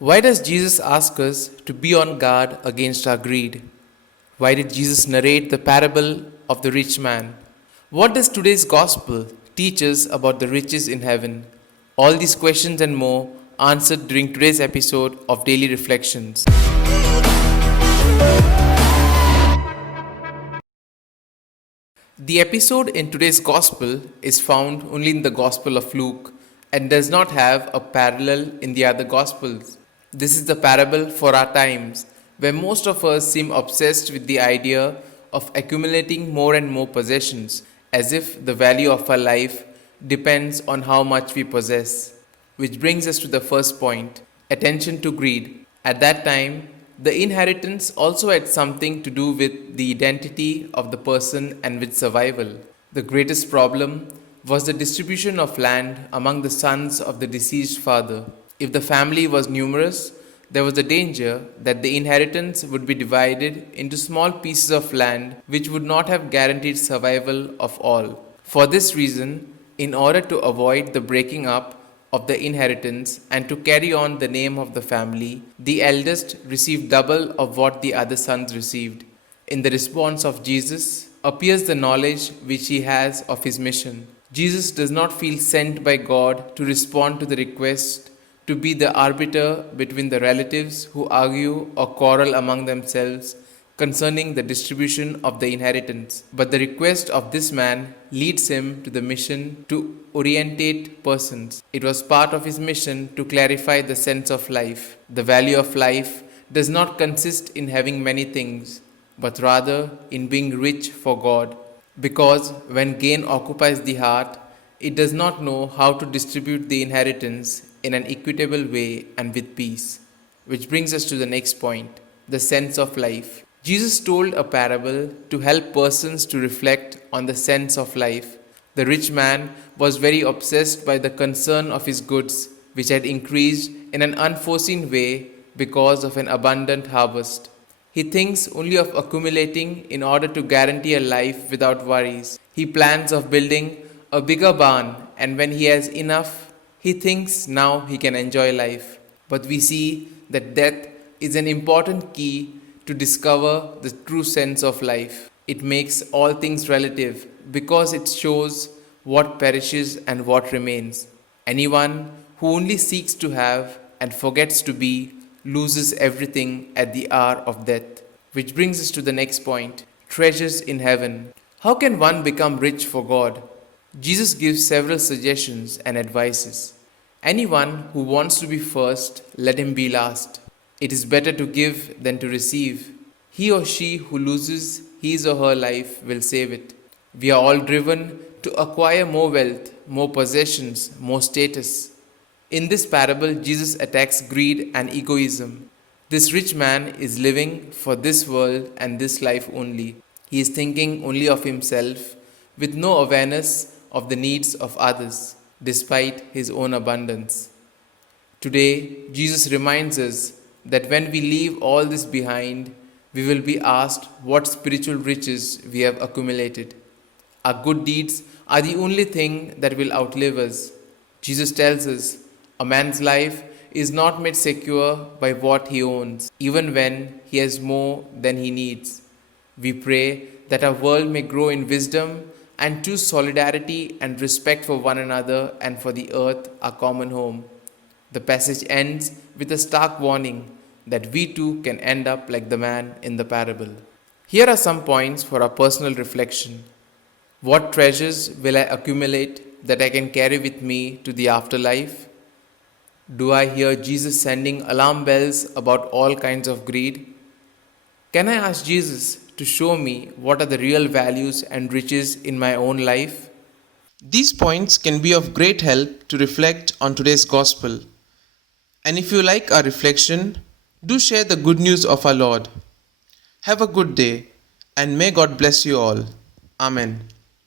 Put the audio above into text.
Why does Jesus ask us to be on guard against our greed? Why did Jesus narrate the parable of the rich man? What does today's gospel teach us about the riches in heaven? All these questions and more answered during today's episode of Daily Reflections. The episode in today's gospel is found only in the Gospel of Luke and does not have a parallel in the other gospels. This is the parable for our times, where most of us seem obsessed with the idea of accumulating more and more possessions, as if the value of our life depends on how much we possess. Which brings us to the first point, attention to greed. At that time, the inheritance also had something to do with the identity of the person and with survival. The greatest problem was the distribution of land among the sons of the deceased father. If the family was numerous, there was a danger that the inheritance would be divided into small pieces of land which would not have guaranteed survival of all. For this reason, in order to avoid the breaking up of the inheritance and to carry on the name of the family, the eldest received double of what the other sons received. In the response of Jesus appears the knowledge which he has of his mission. Jesus does not feel sent by God to respond to the request to be the arbiter between the relatives who argue or quarrel among themselves concerning the distribution of the inheritance. But the request of this man leads him to the mission to orientate persons. It was part of his mission to clarify the sense of life. The value of life does not consist in having many things, but rather in being rich for God. Because when gain occupies the heart, it does not know how to distribute the inheritance in an equitable way and with peace. Which brings us to the next point, the sense of life. Jesus told a parable to help persons to reflect on the sense of life. The rich man was very obsessed by the concern of his goods, which had increased in an unforeseen way because of an abundant harvest. He thinks only of accumulating in order to guarantee a life without worries. He plans of building a bigger barn, and when he has enough, he thinks now he can enjoy life. But we see that death is an important key to discover the true sense of life. It makes all things relative because it shows what perishes and what remains. Anyone who only seeks to have and forgets to be loses everything at the hour of death. Which brings us to the next point, treasures in heaven. How can one become rich for God? Jesus gives several suggestions and advices. Anyone who wants to be first, let him be last. It is better to give than to receive. He or she who loses his or her life will save it. We are all driven to acquire more wealth, more possessions, more status. In this parable, Jesus attacks greed and egoism. This rich man is living for this world and this life only. He is thinking only of himself with no awareness of the needs of others, despite his own abundance. Today, Jesus reminds us that when we leave all this behind, we will be asked what spiritual riches we have accumulated. Our good deeds are the only thing that will outlive us. Jesus tells us a man's life is not made secure by what he owns, even when he has more than he needs. We pray that our world may grow in wisdom and choose solidarity and respect for one another and for the earth, our common home. The passage ends with a stark warning that we too can end up like the man in the parable. Here are some points for our personal reflection. What treasures will I accumulate that I can carry with me to the afterlife? Do I hear Jesus sending alarm bells about all kinds of greed? Can I ask Jesus to show me what are the real values and riches in my own life? These points can be of great help to reflect on today's gospel. And if you like our reflection, do share the good news of our Lord. Have a good day, and may God bless you all. Amen.